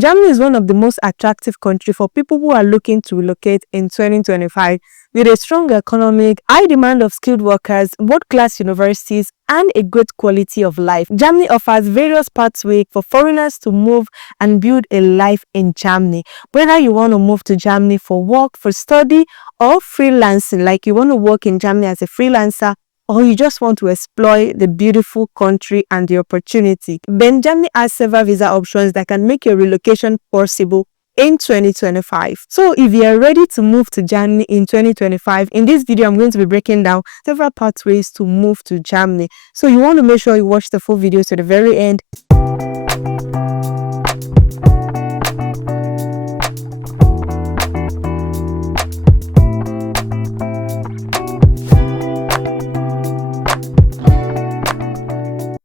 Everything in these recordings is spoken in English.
Germany is one of the most attractive countries for people who are looking to relocate in 2025. With a strong economic, high demand of skilled workers, world-class universities, and a great quality of life, Germany offers various pathways for foreigners to move and build a life in Germany. Whether you want to move to Germany for work, for study, or freelancing, like you want to work in Germany as a freelancer, or you just want to explore the beautiful country and the opportunity, then Germany has several visa options that can make your relocation possible in 2025. So if you are ready to move to Germany in 2025, in this video I'm going to be breaking down several pathways to move to Germany. So you want to make sure you watch the full video to the very end.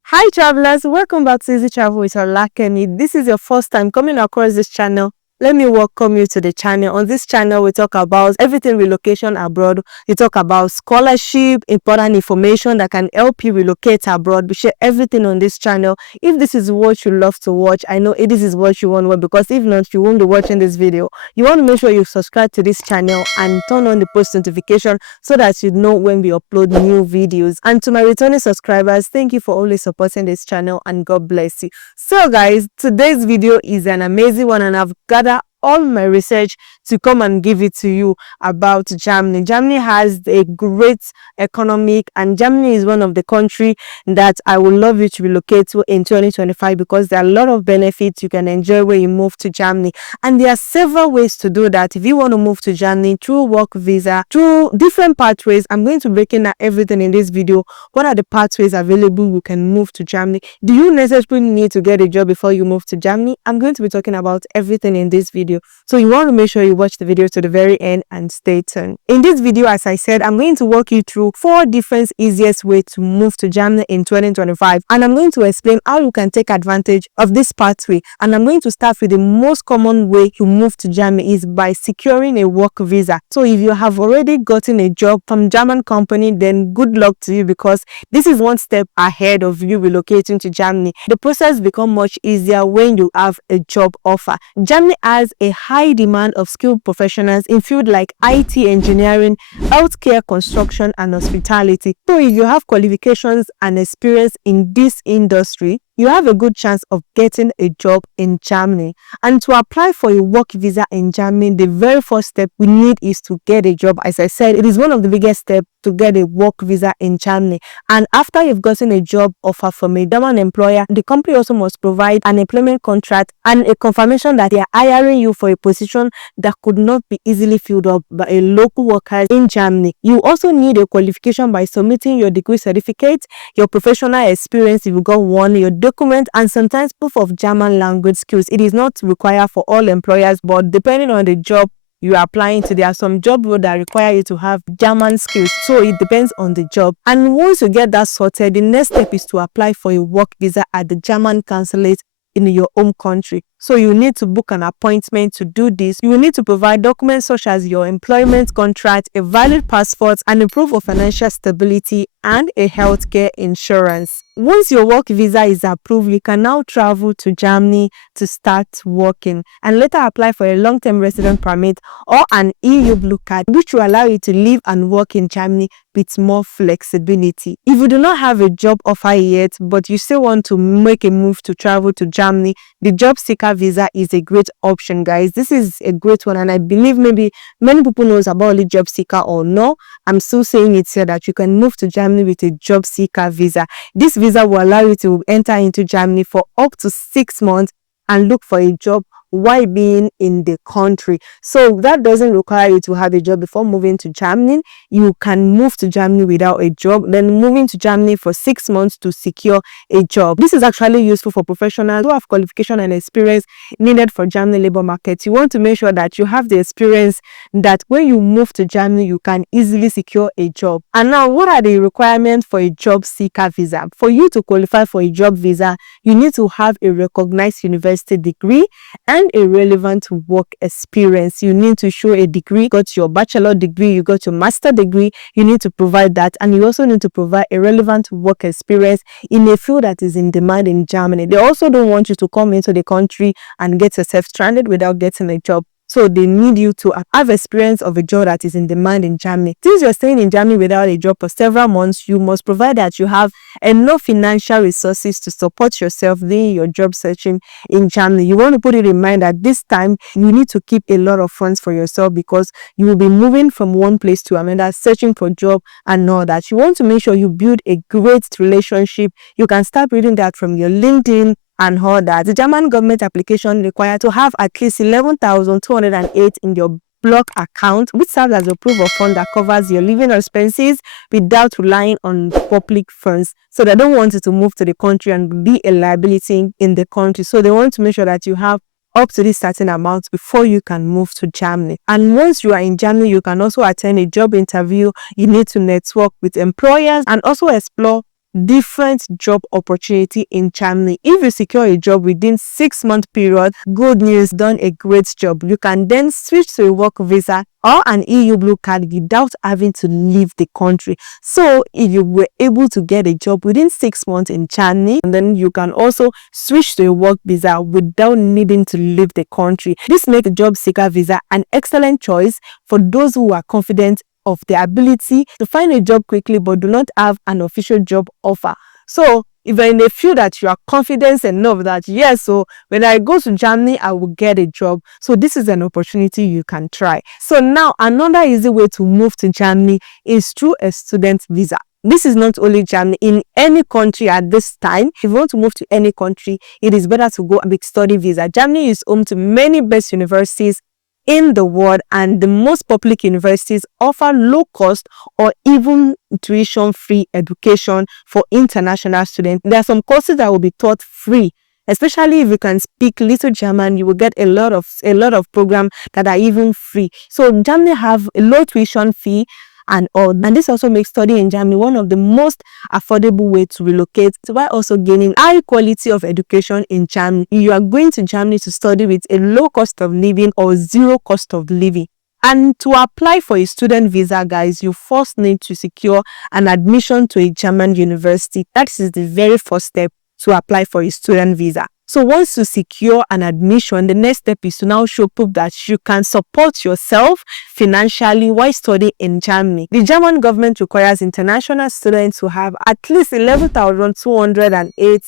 Hi travelers, welcome back to Easy Travel with Olakemi. If this is your first time coming across this channel, let me welcome you to the channel. On this channel, we talk about everything relocation abroad. We talk about scholarship, important information that can help you relocate abroad. We share everything on this channel. If this is what you love to watch, I know this is what you want to watch, because if not, you won't be watching this video. You want to make sure you subscribe to this channel and turn on the post notification so that you know when we upload new videos. And to my returning subscribers, thank you for always supporting this channel, and God bless you. So guys, today's video is an amazing one, and I've gathered all my research to come and give it to you about Germany. Germany has a great economic, and Germany is one of the countries that I would love you to relocate to in 2025, because there are a lot of benefits you can enjoy when you move to Germany. And there are several ways to do that. If you want to move to Germany through work visa, through different pathways, I'm going to break in everything in this video. What are the pathways available you can move to Germany? Do you necessarily need to get a job before you move to Germany? I'm going to be talking about everything in this video. So you want to make sure you watch the video to the very end and stay tuned. In this video, as I said, I'm going to walk you through 4 different easiest ways to move to Germany in 2025. And I'm going to explain how you can take advantage of this pathway. And I'm going to start with the most common way you move to Germany is by securing a work visa. So if you have already gotten a job from German company, then good luck to you, because this is one step ahead of you relocating to Germany. The process becomes much easier when you have a job offer. Germany has a high demand of skilled professionals in fields like IT engineering, healthcare, construction, and hospitality. So if you have qualifications and experience in this industry, you have a good chance of getting a job in Germany. And to apply for a work visa in Germany, the very first step we need is to get a job. As I said, it is one of the biggest steps to get a work visa in Germany. And after you've gotten a job offer from a German employer, the company also must provide an employment contract and a confirmation that they are hiring you for a position that could not be easily filled up by a local worker in Germany. You also need a qualification by submitting your degree certificate, your professional experience if you got one, your document, and sometimes proof of German language skills. It is not required for all employers, but depending on the job you are applying to, there are some job roles that require you to have German skills, so it depends on the job. And once you get that sorted, the next step is to apply for a work visa at the German consulate in your home country. So you need to book an appointment to do this. You will need to provide documents such as your employment contract, a valid passport, and a proof of financial stability, and a healthcare insurance. Once your work visa is approved, you can now travel to Germany to start working, and later apply for a long-term resident permit or an EU blue card, which will allow you to live and work in Germany with more flexibility. If you do not have a job offer yet, but you still want to make a move to travel to Germany, the job seeker visa is a great option, guys. This is a great one, and I believe maybe many people knows about the job seeker or no. I'm still saying it here that you can move to Germany with a job seeker visa. This visa will allow you to enter into Germany for up to 6 months and look for a job while being in the country. So that doesn't require you to have a job before moving to Germany. You can move to Germany without a job, then moving to Germany for 6 months to secure a job. This is actually useful for professionals who have qualification and experience needed for Germany labor market. You want to make sure that you have the experience that when you move to Germany, you can easily secure a job. And now, what are the requirements for a job seeker visa? For you to qualify for a job visa, you need to have a recognized university degree and want a relevant work experience. You need to show a degree, you got your bachelor degree, you got your master degree, you need to provide that, and you also need to provide a relevant work experience in a field that is in demand in Germany. They also don't want you to come into the country and get yourself stranded without getting a job. So they need you to have experience of a job that is in demand in Germany. Since you're staying in Germany without a job for several months, you must provide that you have enough financial resources to support yourself during your job searching in Germany. You want to put it in mind that this time you need to keep a lot of funds for yourself, because you will be moving from one place to another, searching for job and all that. You want to make sure you build a great relationship. You can start building that from your LinkedIn and all that. The German government application requires to have at least 11,208 in your block account, which serves as a proof of fund that covers your living expenses without relying on public funds. So they don't want you to move to the country and be a liability in the country. So they want to make sure that you have up to this certain amount before you can move to Germany. And once you are in Germany, you can also attend a job interview. You need to network with employers and also explore different job opportunity in Germany. If you secure a job within 6-month period, good news, done a great job. You can then switch to a work visa or an EU blue card without having to leave the country. So if you were able to get a job within 6 months in Germany, and then you can also switch to a work visa without needing to leave the country. This makes the job seeker visa an excellent choice for those who are confident of the ability to find a job quickly but do not have an official job offer. So if you're in a field that you are confident enough that yes, so when I go to Germany, I will get a job. So this is an opportunity you can try. So now another easy way to move to Germany is through a student visa. This is not only Germany, in any country at this time. If you want to move to any country, it is better to go with study visa. Germany is home to many best universities in the world, and the most public universities offer low cost or even tuition-free education for international students. There are some courses that will be taught free. Especially if you can speak little German, you will get a lot of programs that are even free. So Germany have a low tuition fee and all. And this also makes studying in Germany one of the most affordable ways to relocate, while also gaining high quality of education in Germany. You are going to Germany to study with a low cost of living or zero cost of living. And to apply for a student visa, guys, you first need to secure an admission to a German university. That is the very first step to apply for a student visa. So once you secure an admission, the next step is to now show proof that you can support yourself financially while studying in Germany. The German government requires international students to have at least 11,208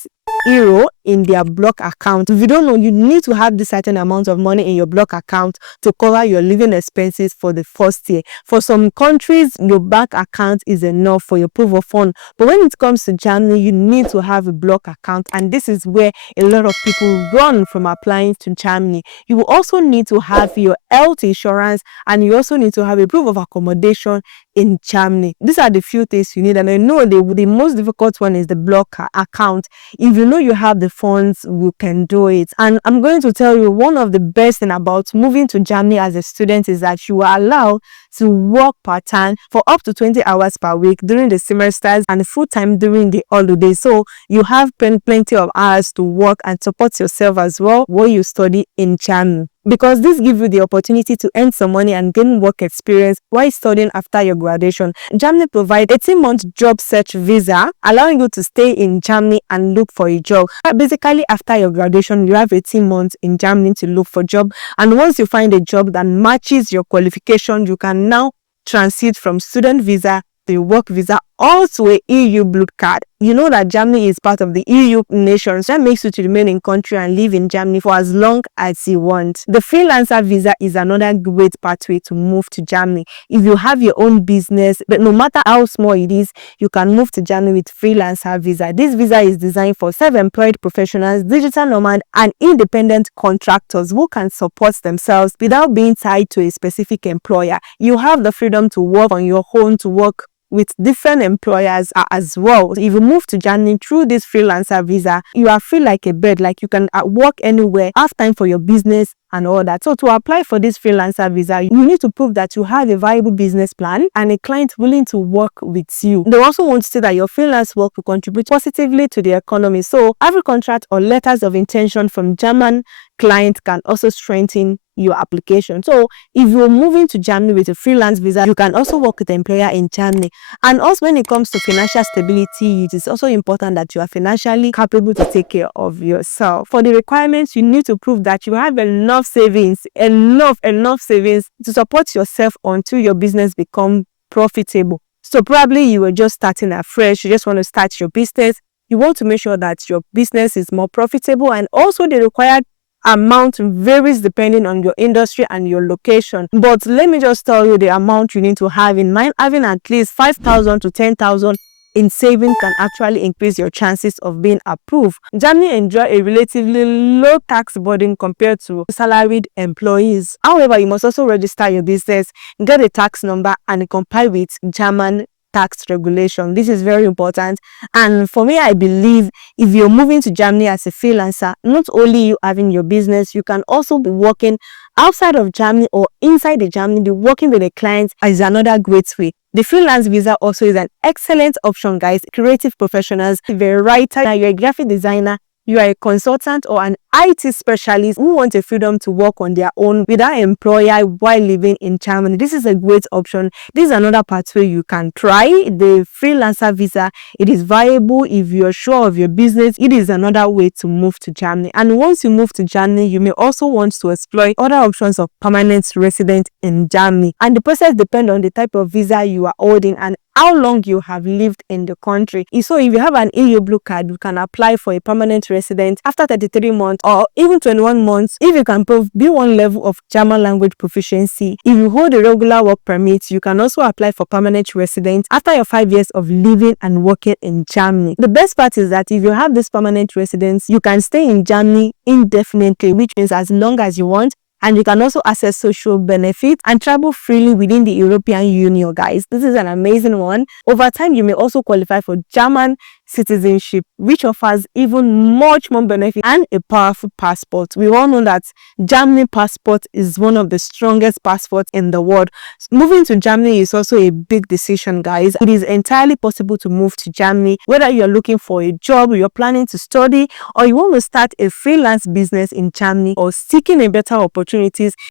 euro in their block account. If you don't know, you need to have this certain amount of money in your block account to cover your living expenses for the first year. For some countries, your bank account is enough for your proof of fund. But when it comes to Germany, you need to have a block account, and this is where a lot of people run from applying to Germany. You will also need to have your health insurance, and you also need to have a proof of accommodation in Germany. These are the few things you need, and I know the most difficult one is the block account. If you know you have the funds, you can do it. And I'm going to tell you, one of the best things about moving to Germany as a student is that you are allowed to work part-time for up to 20 hours per week during the semesters and full-time during the holidays. So you have plenty of hours to work and support yourself as well while you study in Germany, because this gives you the opportunity to earn some money and gain work experience while studying after your graduation. Germany provides 18-month job search visa, allowing you to stay in Germany and look for a job. Basically, after your graduation, you have 18 months in Germany to look for a job, and once you find a job that matches your qualification, you can now transit from student visa to work visa or to a EU blue card. You know that Germany is part of the EU nations. That makes you to remain in country and live in Germany for as long as you want. The freelancer visa is another great pathway to move to Germany. If you have your own business, but no matter how small it is, you can move to Germany with freelancer visa. This visa is designed for self-employed professionals, digital nomad, and independent contractors who can support themselves without being tied to a specific employer. You have the freedom to work on your own, to work with different employers as well. If you move to Germany through this freelancer visa, you are free like a bird. Like you can work anywhere, have time for your business and all that. So to apply for this freelancer visa, you need to prove that you have a viable business plan and a client willing to work with you. They also want to say that your freelance work will contribute positively to the economy. So every contract or letters of intention from German client can also strengthen your application. So if you're moving to Germany with a freelance visa, you can also work with the employer in Germany. And also when it comes to financial stability, it is also important that you are financially capable to take care of yourself. For the requirements, you need to prove that you have enough savings, enough savings to support yourself until your business becomes profitable. So probably you were just starting afresh, you just want to start your business. You want to make sure that your business is more profitable, and also the required amount varies depending on your industry and your location. But let me just tell you the amount you need to have in mind. Having at least 5,000 to 10,000 in saving can actually increase your chances of being approved. Germany enjoy a relatively low tax burden compared to salaried employees. However, you must also register your business, get a tax number, and comply with German tax regulation. This is very important. And for me, I believe if you're moving to Germany as a freelancer, not only you having your business, you can also be working outside of Germany or inside the Germany. Be working with a client is another great way. The freelance visa also is an excellent option, guys. Creative professionals, if you're a writer, you're a graphic designer, you are a consultant or an IT specialist who want a freedom to work on their own without an employer while living in Germany, this is a great option. This is another pathway you can try. The freelancer visa, it is viable if you're sure of your business. It is another way to move to Germany. And once you move to Germany, you may also want to explore other options of permanent resident in Germany. And the process depends on the type of visa you are holding and how long you have lived in the country. So if you have an EU blue card, you can apply for a permanent resident after 33 months or even 21 months if you can prove B1 level of German language proficiency. If you hold a regular work permit, you can also apply for permanent resident after your 5 years of living and working in Germany. The best part is that if you have this permanent residence, you can stay in Germany indefinitely, which means as long as you want. And you can also access social benefits and travel freely within the European Union, guys. This is an amazing one. Over time, you may also qualify for German citizenship, which offers even much more benefit and a powerful passport. We all know that Germany passport is one of the strongest passports in the world. Moving to Germany is also a big decision, guys. It is entirely possible to move to Germany, whether you're looking for a job, you're planning to study, or you want to start a freelance business in Germany, or seeking a better opportunities.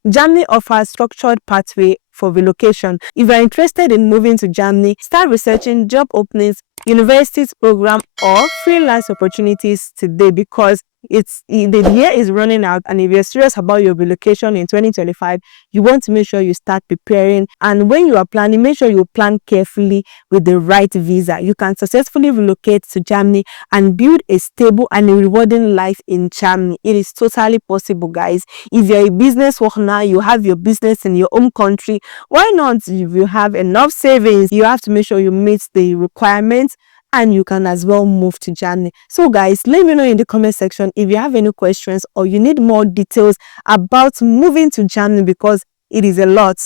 Germany offers structured pathway for relocation. If you're interested in moving to Germany, start researching job openings, universities program, or freelance opportunities today, because the year is running out, and if you're serious about your relocation in 2025, you want to make sure you start preparing. And when you are planning, make sure you plan carefully with the right visa. You can successfully relocate to Germany and build a stable and a rewarding life in Germany. It is totally possible, guys. If you're a business owner, you have your business in your own country, why not? If you have enough savings, you have to make sure you meet the requirements, and you can as well move to Germany. So guys, let me know in the comment section if you have any questions or you need more details about moving to Germany, because it is a lot.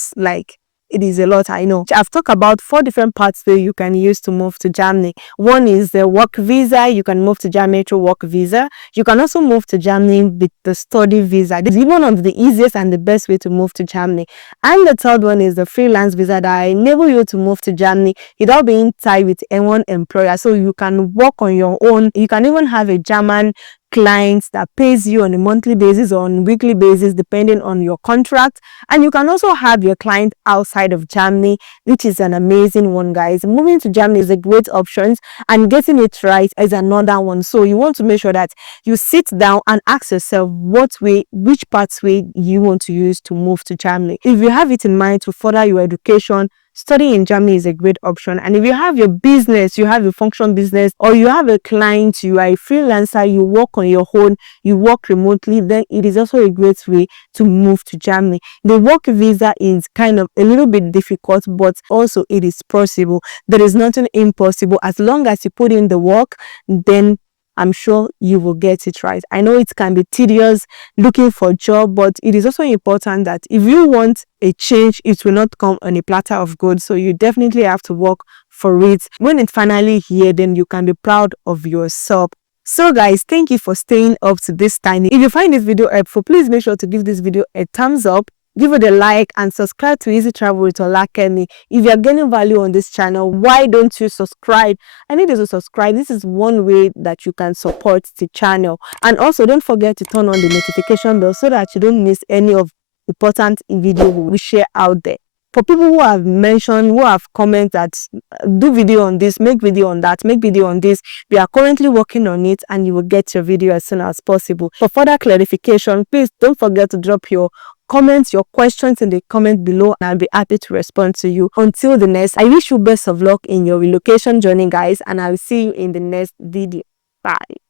It is a lot, I know. I've talked about 4 different pathways you can use to move to Germany. One is the work visa. You can move to Germany through work visa. You can also move to Germany with the study visa. This is one of the easiest and the best way to move to Germany. And the third one is the freelance visa that enable you to move to Germany without being tied with any one employer. So you can work on your own. You can even have a German clients that pays you on a monthly basis or on a weekly basis depending on your contract. And you can also have your client outside of Germany, which is an amazing one, guys. Moving to Germany is a great option, and getting it right is another one. So you want to make sure that you sit down and ask yourself which pathway you want to use to move to Germany. If you have it in mind to further your education, studying in Germany is a great option. And if you have your business, you have a function business, or you have a client, you are a freelancer, you work on your own, you work remotely, then it is also a great way to move to Germany. The work visa is kind of a little bit difficult, but also it is possible. There is nothing impossible. As long as you put in the work, then I'm sure you will get it right. I know it can be tedious looking for a job, but it is also important that if you want a change, it will not come on a platter of gold. So you definitely have to work for it. When it's finally here, then you can be proud of yourself. So guys, thank you for staying up to this time. If you find this video helpful, please make sure to give this video a thumbs up. give it a like and subscribe to Easy Travel with Olakemi. If you're getting value on this channel, why don't you subscribe? I need you to subscribe. This is one way that you can support the channel. And also don't forget to turn on the notification bell so that you don't miss any of important video we share out there. For people who have mentioned, who have commented that do video on this, make video on that, make video on this, we are currently working on it and you will get your video as soon as possible. For further clarification, please don't forget to drop your comments, your questions in the comment below, and I'll be happy to respond to you. Until the next, I wish you best of luck in your relocation journey, guys, and I will see you in the next video. Bye.